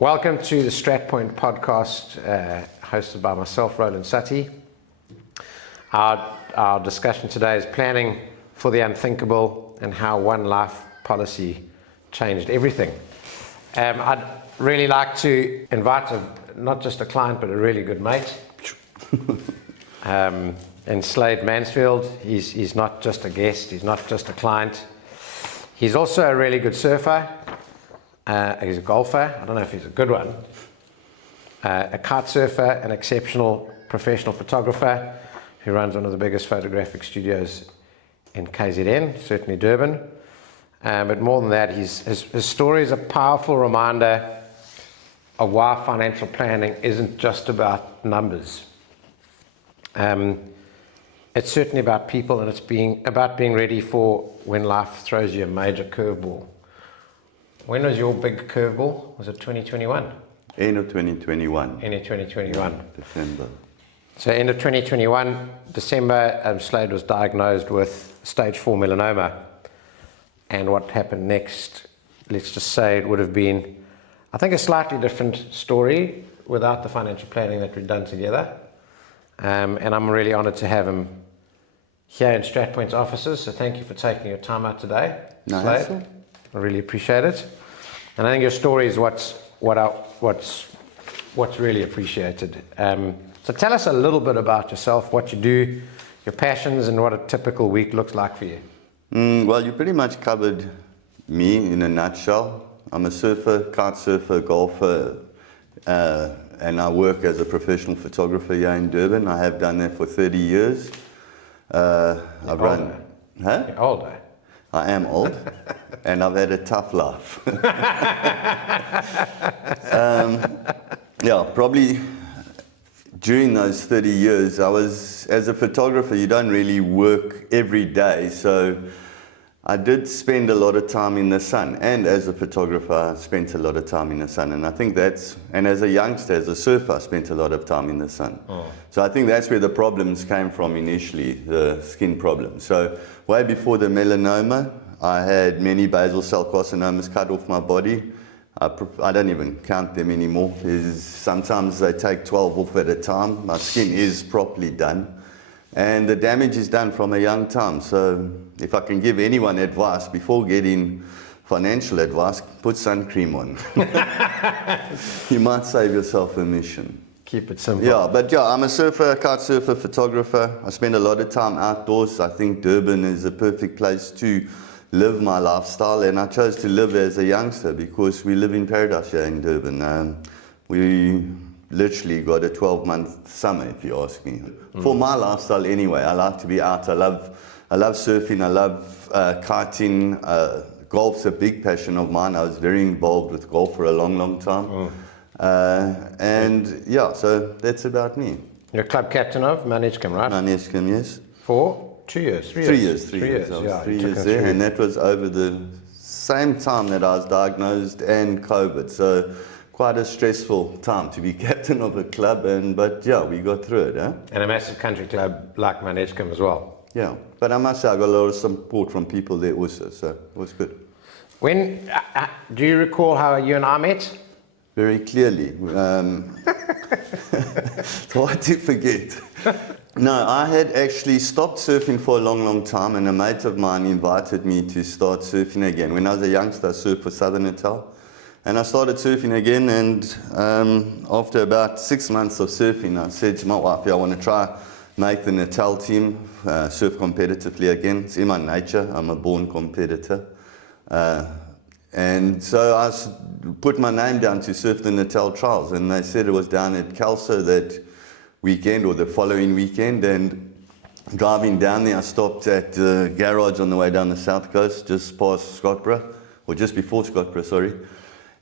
Welcome to the StratPoint podcast, hosted by myself, Roland. Our discussion today is planning for the unthinkable and how one life policy changed everything. I'd really like to invite not just a client, but a really good mate. And Slade Mansfield, he's not just a guest, he's not just a client. He's also a really good surfer. He's a golfer. I don't know if he's a good one. A kite surfer, an exceptional professional photographer who runs one of the biggest photographic studios in KZN, certainly Durban. But more than that, his story is a powerful reminder of why financial planning isn't just about numbers. It's certainly about people, and it's about being ready for when life throws you a major curveball. When was your big curveball? Was it 2021? End of 2021. End of 2021. December. So end of 2021, December, Slade was diagnosed with stage 4 melanoma. And what happened next, let's just say it would have been, I think, a slightly different story without the financial planning that we've done together. And I'm really honored to have him here in StratPoint's offices. So thank you for taking your time out today, Nice. Slade. I really appreciate it. And I think your story is what's really appreciated. So tell us a little bit about yourself, what you do, your passions, and what a typical week looks like for you. Well, you pretty much covered me in a nutshell. I'm a surfer, kite surfer, golfer, and I work as a professional photographer here in Durban. I have done that for 30 years. I've run. Huh? You're older. I am old, and I've had a tough life. Probably during those 30 years, as a photographer, you don't really work every day, so I did spend a lot of time in the sun, and as a photographer, I spent a lot of time in the sun, and I think and as a youngster, as a surfer, I spent a lot of time in the sun. Oh. So I think that's where the problems came from initially, the skin problems. So way before the melanoma, I had many basal cell carcinomas cut off my body. I don't even count them anymore. Sometimes they take 12 off at a time. My skin is properly done. And the damage is done from a young time. So if I can give anyone advice, before getting financial advice, put sun cream on. You might save yourself a mission. Keep it simple. I'm a surfer, kite surfer, photographer. I spend a lot of time outdoors. I think Durban is a perfect place to live my lifestyle, and I chose to live as a youngster because we live in paradise here in Durban. We literally got a 12-month summer, if you ask me. For my lifestyle anyway, I like to be out. I love surfing, I love kiting. Golf's a big passion of mine. I was very involved with golf for a long, long time. So that's about me. You're club captain of Managecam, right? Managecam, yes. For 2 years, 3 years? 3 years. I was 3 years there, and that was over the same time that I was diagnosed and COVID. So quite a stressful time to be captain of a club, but we got through it. And a massive country club like Managecam as well. Yeah, but I must say I got a lot of support from people there also, so it was good. When do you recall how you and I met? Very clearly. It's hard to forget. No, I had actually stopped surfing for a long, long time, and a mate of mine invited me to start surfing again. When I was a youngster, I surfed for Southern Natal, and I started surfing again, and after about 6 months of surfing, I said to my wife, I want to try make the Natal team, surf competitively again. It's in my nature. I'm a born competitor. And so I put my name down to surf the Natal trials, and they said it was down at Kelso that weekend or the following weekend. And driving down there, I stopped at the garage on the way down the south coast, just past Scottsboro, or just before Scottsboro, sorry.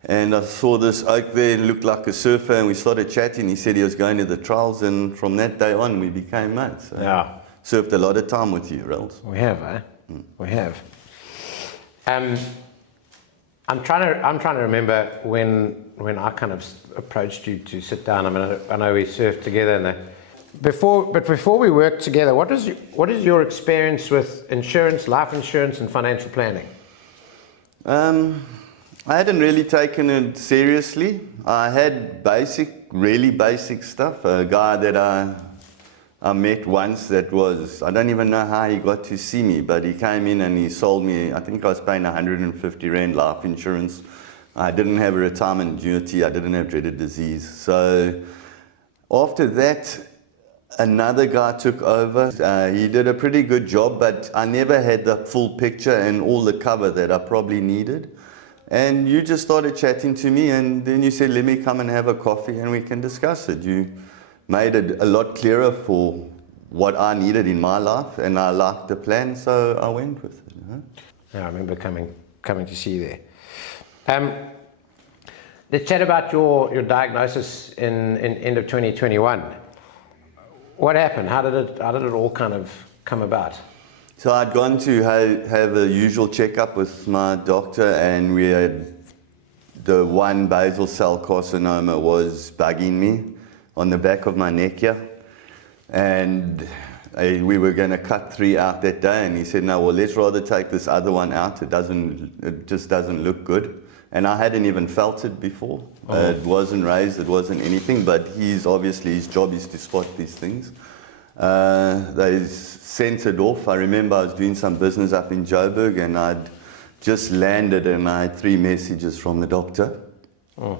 And I saw this oak there, looked like a surfer, and we started chatting. He said he was going to the trials, and from that day on, we became mates. So yeah. Surfed a lot of time with you, Rels. We have, eh? We have. I'm trying to remember when I kind of approached you to sit down. I mean, I know we surfed together, but before we worked together, what is your experience with insurance, life insurance, and financial planning? I hadn't really taken it seriously. I had really basic stuff. A guy that I met once that was, I don't even know how he got to see me, but he came in and he sold me, I think I was paying 150 Rand life insurance. I didn't have a retirement annuity, I didn't have dreaded disease. So after that, another guy took over. He did a pretty good job, but I never had the full picture and all the cover that I probably needed. And you just started chatting to me, and then you said, let me come and have a coffee and we can discuss it. You made it a lot clearer for what I needed in my life, and I liked the plan, so I went with it. Yeah, I remember coming to see you there. Let's chat about your diagnosis in end of 2021. What happened? How did it all kind of come about? So I'd gone to have a usual checkup with my doctor, and we had the one basal cell carcinoma was bugging me on the back of my neck here. And we were going to cut 3 out that day, and he said, no, well, let's rather take this other one out. It just doesn't look good. And I hadn't even felt it before. It wasn't raised, it wasn't anything, but his job is to spot these things. They sent it off. I remember I was doing some business up in Joburg, and I'd just landed and I had 3 messages from the doctor. Oh.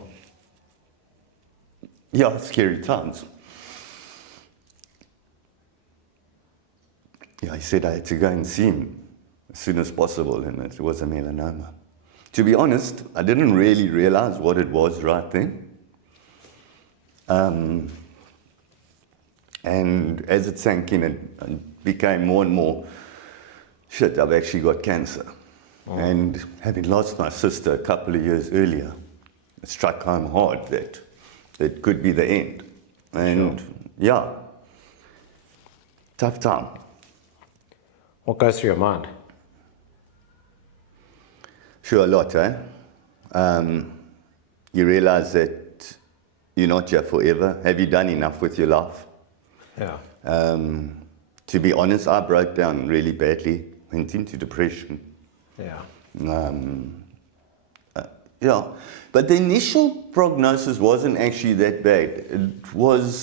Yeah, scary times. Yeah, he said I had to go and see him as soon as possible, and it was a melanoma. To be honest, I didn't really realize what it was right then. And as it sank in, it became more and more, shit, I've actually got cancer. Oh. And having lost my sister a couple of years earlier, it struck home hard that it could be the end. And sure. Yeah, tough time. What goes through your mind? Sure, a lot, eh? You realize that you're not here forever. Have you done enough with your life? Yeah. To be honest, I broke down really badly, went into depression. Yeah. Yeah, but the initial prognosis wasn't actually that bad. It was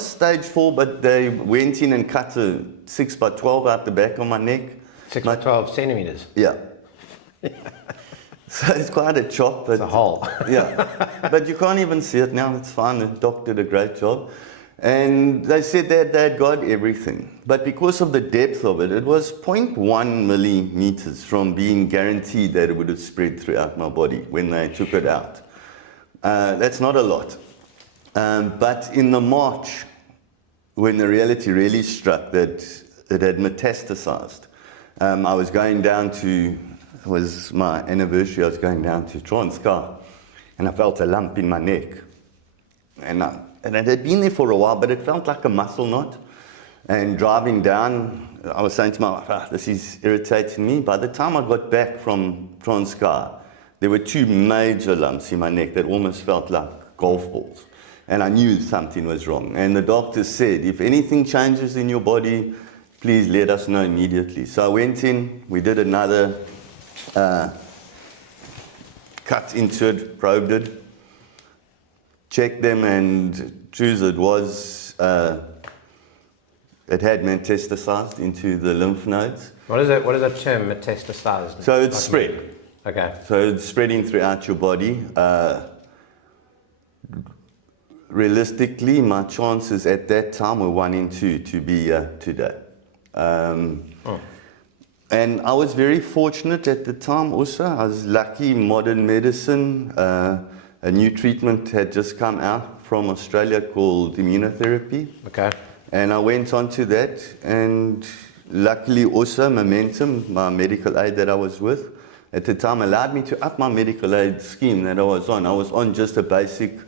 stage 4, but they went in and cut a 6x12 out the back of my neck. 6x12 centimeters? Yeah. So it's quite a chop. But, it's a hole. Yeah, but you can't even see it now. It's fine. The doctor did a great job. And they said that they had got everything. But because of the depth of it, it was 0.1 millimeters from being guaranteed that it would have spread throughout my body when they took it out. That's not a lot. But in the March, when the reality really struck that it had metastasized, I was going down to, it was my anniversary, I was going down to Transkei, and I felt a lump in my neck. And it had been there for a while, but it felt like a muscle knot. And driving down, I was saying to my wife, this is irritating me. By the time I got back from Transkei, there were 2 major lumps in my neck that almost felt like golf balls. And I knew something was wrong. And the doctor said, if anything changes in your body, please let us know immediately. So I went in, we did another cut into it, probed it, checked them, and truth it was, it had metastasized into the lymph nodes. What is the term metastasized? So it's spread. Okay. So it's spreading throughout your body. Realistically, my chances at that time were 1 in 2 to be here today. And I was very fortunate at the time also. I was lucky, modern medicine, a new treatment had just come out from Australia called immunotherapy. Okay. And I went on to that, and luckily also Momentum, my medical aid that I was with, at the time allowed me to up my medical aid scheme that I was on. I was on just a basic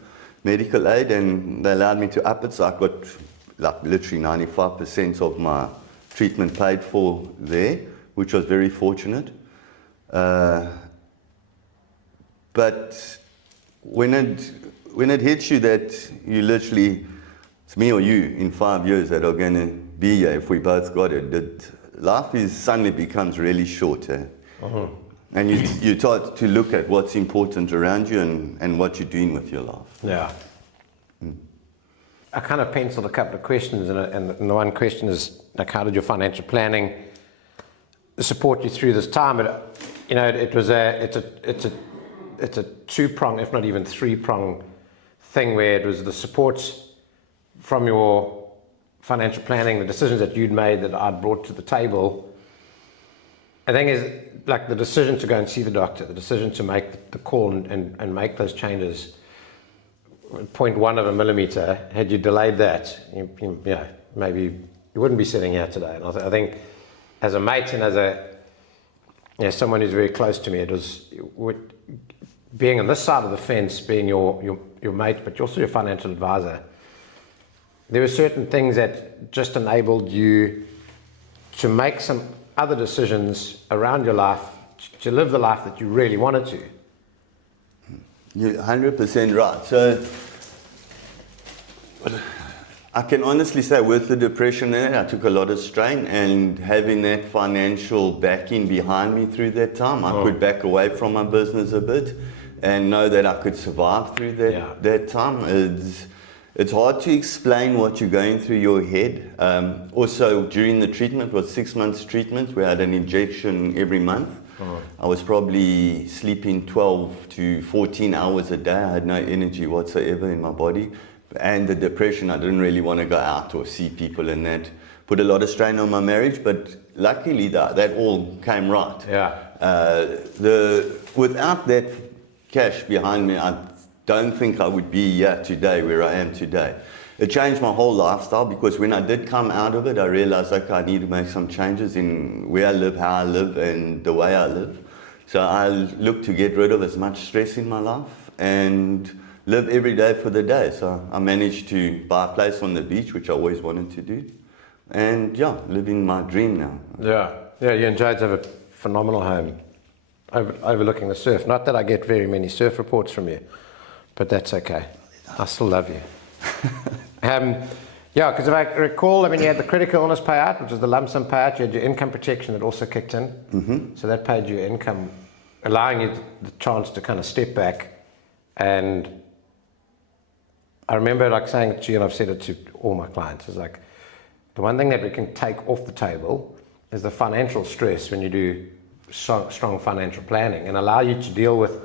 medical aid, and they allowed me to up it, so I got like literally 95% of my treatment paid for there, which was very fortunate. But when it hits you that you literally, it's me or you in 5 years that are going to be here if we both got it, that life suddenly becomes really short. And you start to look at what's important around you and what you're doing with your life. Yeah. I kind of penciled a couple of questions, and the one question is, like, how did your financial planning support you through this time? But, you know, it's a two-prong, if not even three-prong thing, where it was the support from your financial planning, the decisions that you'd made that I'd brought to the table. I think is like the decision to go and see the doctor, the decision to make the call and make those changes. 0.1 of a millimeter, had you delayed that, maybe you wouldn't be sitting here today. And I think as a mate and as someone who's very close to me, it was being on this side of the fence, being your mate, but also your financial advisor. There were certain things that just enabled you to make some other decisions around your life, to live the life that you really wanted to. You're 100% right. So I can honestly say with the depression there, I took a lot of strain, and having that financial backing behind me through that time, I could back away from my business a bit and know that I could survive through that time. It's hard to explain what you're going through your head. Also, during the treatment, it was 6 months treatment. We had an injection every month. I was probably sleeping 12 to 14 hours a day. I had no energy whatsoever in my body. And the depression, I didn't really want to go out or see people, and that put a lot of strain on my marriage. But luckily, that all came right. Without that cash behind me, I don't think I would be here today where I am today. It changed my whole lifestyle, because when I did come out of it, I realized, okay, I need to make some changes in where I live, how I live, and the way I live. So I looked to get rid of as much stress in my life and live every day for the day. So I managed to buy a place on the beach, which I always wanted to do. And living my dream now. Yeah, you and Jades have a phenomenal home overlooking the surf. Not that I get very many surf reports from you, but that's okay. I still love you. Because if I recall, you had the critical illness payout, which was the lump sum payout. You had your income protection that also kicked in. Mm-hmm. So that paid you income, allowing you the chance to kind of step back. And I remember saying it to you, and I've said it to all my clients, is like, the one thing that we can take off the table is the financial stress when you do strong financial planning, and allow you to deal with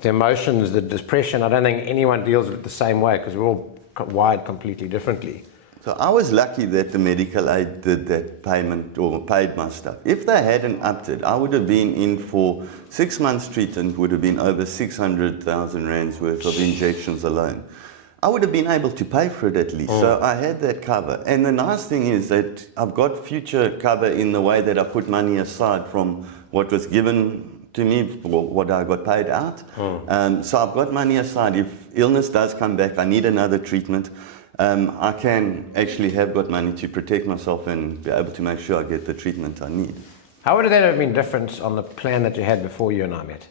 the emotions, the depression. I don't think anyone deals with it the same way, because we're all wired completely differently. So I was lucky that the medical aid did that payment, or paid my stuff. If they hadn't upped it, I would have been in for 6 months treatment, would have been over 600,000 rands worth of injections alone. I would have been able to pay for it at least. So I had that cover. And the nice thing is that I've got future cover in the way that I put money aside from what was given to me for what I got paid out. So I've got money aside. If illness does come back, I need another treatment, I can actually have got money to protect myself and be able to make sure I get the treatment I need. How would that have been different on the plan that you had before you and I met?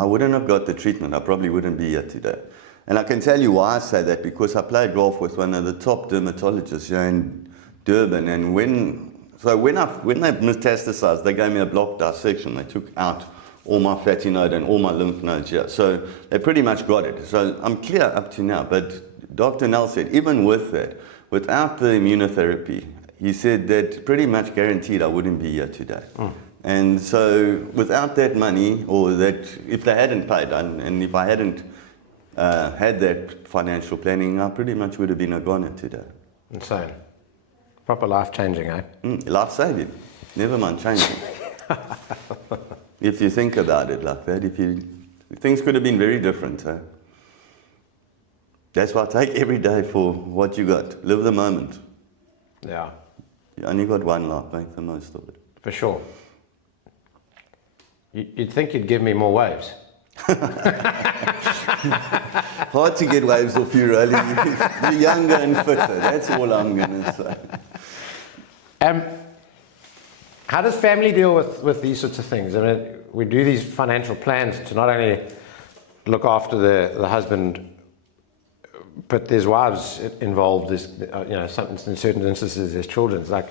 I wouldn't have got the treatment. I probably wouldn't be here today. And I can tell you why I say that, because I played golf with one of the top dermatologists here in Durban, and when they metastasized, they gave me a block dissection. They took out all my fatty node and all my lymph nodes here. So they pretty much got it. So I'm clear up to now. But Dr. Nell said, even with that, without the immunotherapy, he said that pretty much guaranteed I wouldn't be here today. And so without that money, or that if they hadn't paid, and if I hadn't had that financial planning, I pretty much would have been a goner today. Insane. Proper life-changing, eh? Life-saving. Never mind changing. If you think about it like that, things could have been very different. Eh? That's why I take every day for what you got. Live the moment. Yeah. You only got one life. Make the most of it. For sure. You'd think you'd give me more waves. Hard to get waves off you, really. You're younger and fitter. That's all I'm going to say. How does family deal with these sorts of things? I mean, we do these financial plans to not only look after the husband, but there's wives involved. There's, in certain instances, there's children. It's like,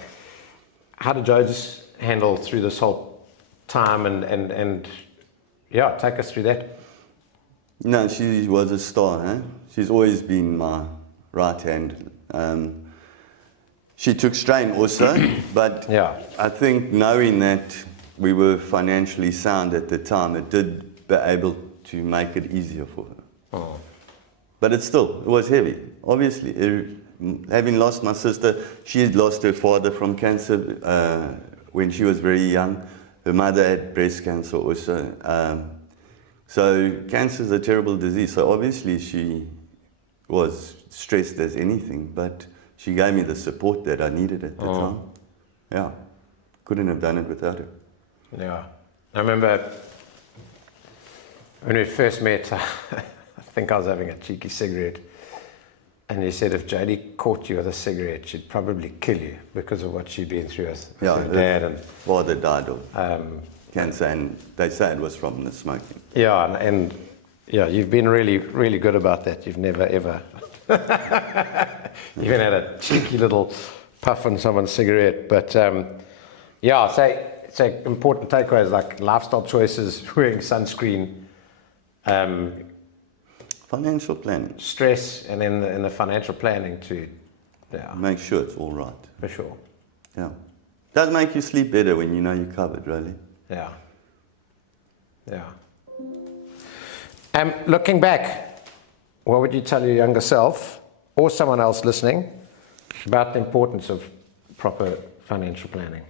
how did Jodes handle through this whole time and yeah, take us through that. No, she was a star. Eh? She's always been my right hand. She took strain also, but Yeah. I think knowing that we were financially sound at the time, it did be able to make it easier for her. Oh. But it was heavy, obviously. Having lost my sister, she had lost her father from cancer when she was very young. Her mother had breast cancer also. So cancer is a terrible disease. So obviously she was stressed as anything, but she gave me the support that I needed at the time. Yeah, couldn't have done it without her. Yeah, I remember when we first met, I think I was having a cheeky cigarette, and you said if Jodie caught you with a cigarette, she'd probably kill you because of what she'd been through with her dad. And father died of cancer, and they say it was from the smoking. Yeah, and yeah, you've been really, really good about that. You've never ever even had a cheeky little puff on someone's cigarette. But yeah, so important takeaways like lifestyle choices, wearing sunscreen, financial planning, stress, and in the financial planning to make sure it's all right. For sure. Yeah, does make you sleep better when you know you're covered, really. Yeah. Yeah. Looking back, what would you tell your younger self or someone else listening about the importance of proper financial planning?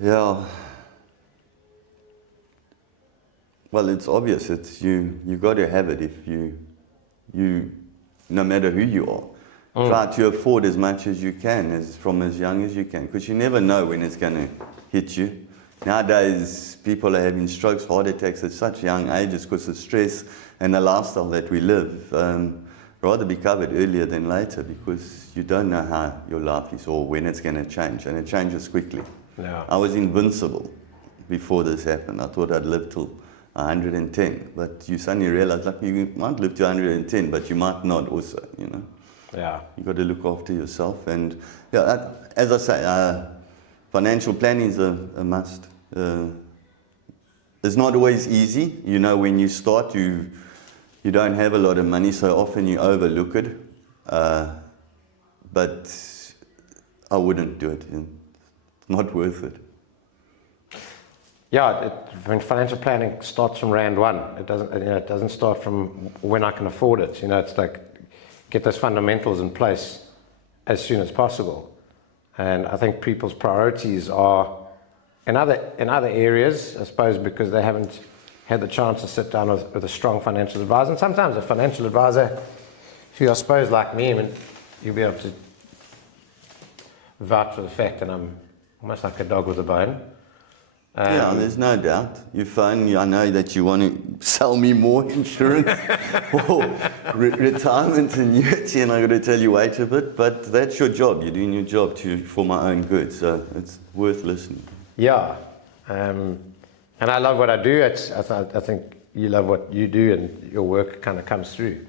Yeah. Well, it's obvious. It's you got to have it if you no matter who you are. Try to afford as much as you can, from as young as you can, because you never know when it's going to hit you. Nowadays, people are having strokes, heart attacks at such young ages because of stress and the lifestyle that we live. Rather be covered earlier than later, because you don't know how your life is or when it's going to change, and it changes quickly. Yeah. I was invincible before this happened. I thought I'd live till 110, but you suddenly realize, like, you might live to 110, but you might not also, you know. Yeah. You got to look after yourself, and yeah, as I say, financial planning is a must. It's not always easy, you know. When you start, you don't have a lot of money, so often you overlook it. But I wouldn't do it. It's not worth it. Yeah, when financial planning starts from round one, it doesn't start from when I can afford it. You know, it's like get those fundamentals in place as soon as possible. And I think people's priorities are in other areas, I suppose, because they haven't had the chance to sit down with a strong financial advisor. And sometimes a financial advisor who, I suppose, like me, I mean, you'll be able to vouch for the fact that I'm almost like a dog with a bone. Yeah, there's no doubt. You phone, I know that you want to sell me more insurance or retirement annuity, and I've got to tell you, wait a bit, but that's your job. You're doing your job for my own good, so it's worth listening. Yeah, and I love what I do. I think you love what you do, and your work kind of comes through,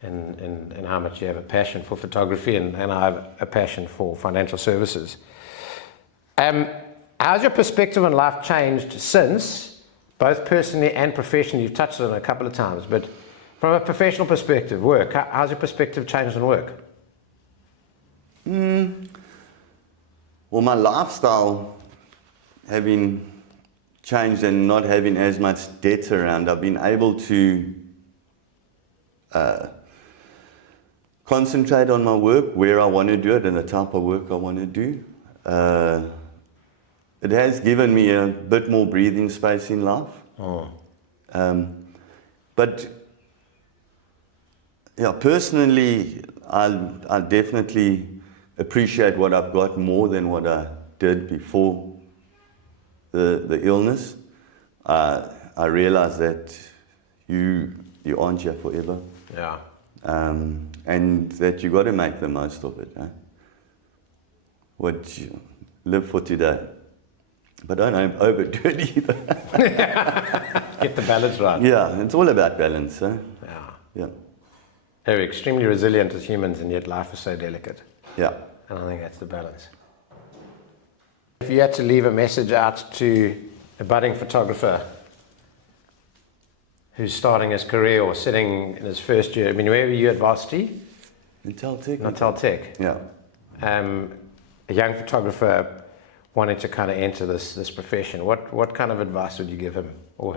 and how much you have a passion for photography, and I have a passion for financial services. How's your perspective on life changed since, both personally and professionally? You've touched on it a couple of times, but from a professional perspective, work, how's your perspective changed on work? Well, my lifestyle having changed and not having as much debt around, I've been able to concentrate on my work, where I want to do it, and the type of work I want to do. It has given me a bit more breathing space in life. But yeah, personally, I definitely appreciate what I've got more than what I did before the illness. I realize that you aren't here forever. Yeah. And that you got to make the most of it. What you live for today. But don't overdo it either. Get the balance right. Yeah, it's all about balance. Yeah. They're extremely resilient as humans, and yet life is so delicate. Yeah. And I think that's the balance. If you had to leave a message out to a budding photographer who's starting his career or sitting in his first year, I mean, where were you at varsity? Natal Tech. Natal Tech. Yeah. A young photographer wanting to kind of enter this profession, what kind of advice would you give him or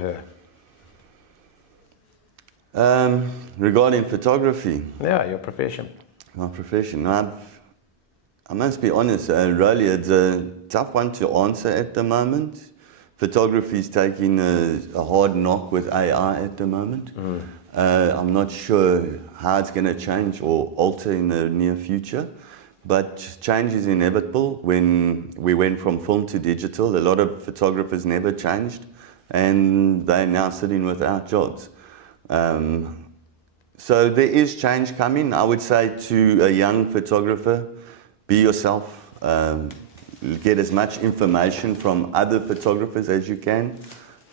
her? Regarding photography. Yeah, your profession. My profession. I must be honest, really, it's a tough one to answer at the moment. Photography is taking a hard knock with AI at the moment. I'm not sure how it's going to change or alter in the near future, but change is inevitable. When we went from film to digital, a lot of photographers never changed, and they're now sitting without jobs. So there is change coming. I would say to a young photographer, be yourself. Get as much information from other photographers as you can.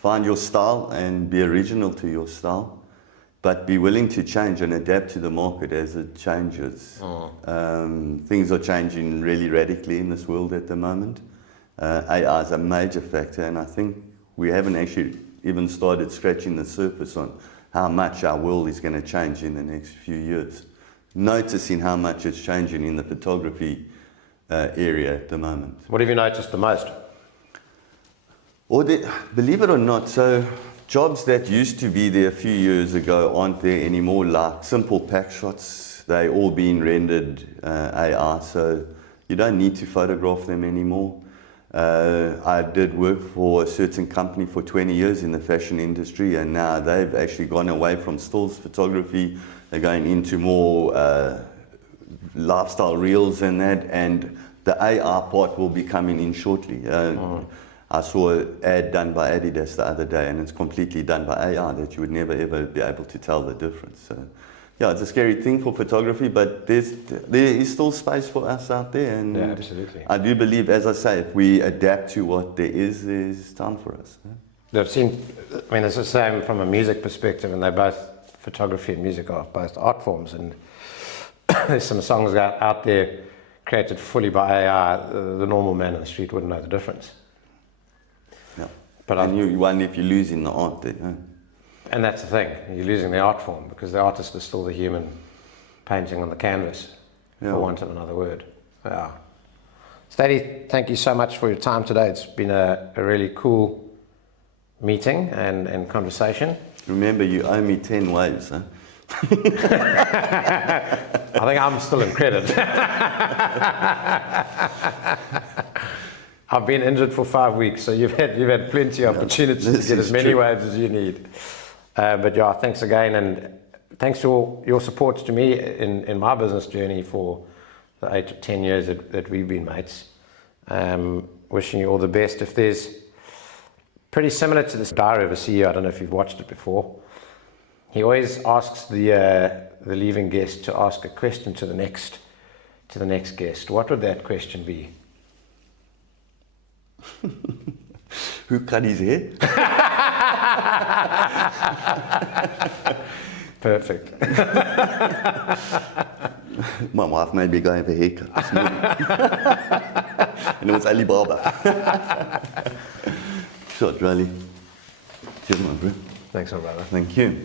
Find your style and be original to your style. But be willing to change and adapt to the market as it changes. Things are changing really radically in this world at the moment. AI is a major factor, and I think we haven't actually even started scratching the surface on how much our world is going to change in the next few years. Noticing how much it's changing in the photography area at the moment. What have you noticed the most? Believe it or not, so jobs that used to be there a few years ago aren't there anymore, like simple pack shots. They all being rendered AI, so you don't need to photograph them anymore. I did work for a certain company for 20 years in the fashion industry, and now they've actually gone away from stills photography. They're going into more lifestyle reels and that, and the AR part will be coming in shortly. I saw an ad done by Adidas the other day, and it's completely done by AR that you would never ever be able to tell the difference. So, yeah, it's a scary thing for photography, but there is still space for us out there, and yeah, absolutely. I do believe, as I say, if we adapt to what there is, there's time for us. I've seen, I mean, it's the same from a music perspective, and photography and music are both art forms, and there's some songs out there created fully by AI. The normal man in the street wouldn't know the difference. Yeah. But and you wonder if you're losing the art there. And that's the thing, you're losing the art form, because the artist is still the human painting on the canvas, for want of another word. Yeah. Slade, thank you so much for your time today. It's been a really cool meeting and conversation. Remember, you owe me 10 waves, huh? I think I'm still in credit. I've been injured for 5 weeks, so you've had plenty of opportunities to get as many waves as you need. But yeah, thanks again, and thanks for your support to me in my business journey for the 8 to 10 years that we've been mates. Wishing you all the best. If there's pretty similar to this Diary of a CEO, I don't know if you've watched it before. He always asks the leaving guest to ask a question to the next guest. What would that question be? Who cut his hair? Perfect. My wife made me go have a haircut this morning. And it was Alibaba. Short, really. Cheers, my bro. Thanks, my brother. Thank you.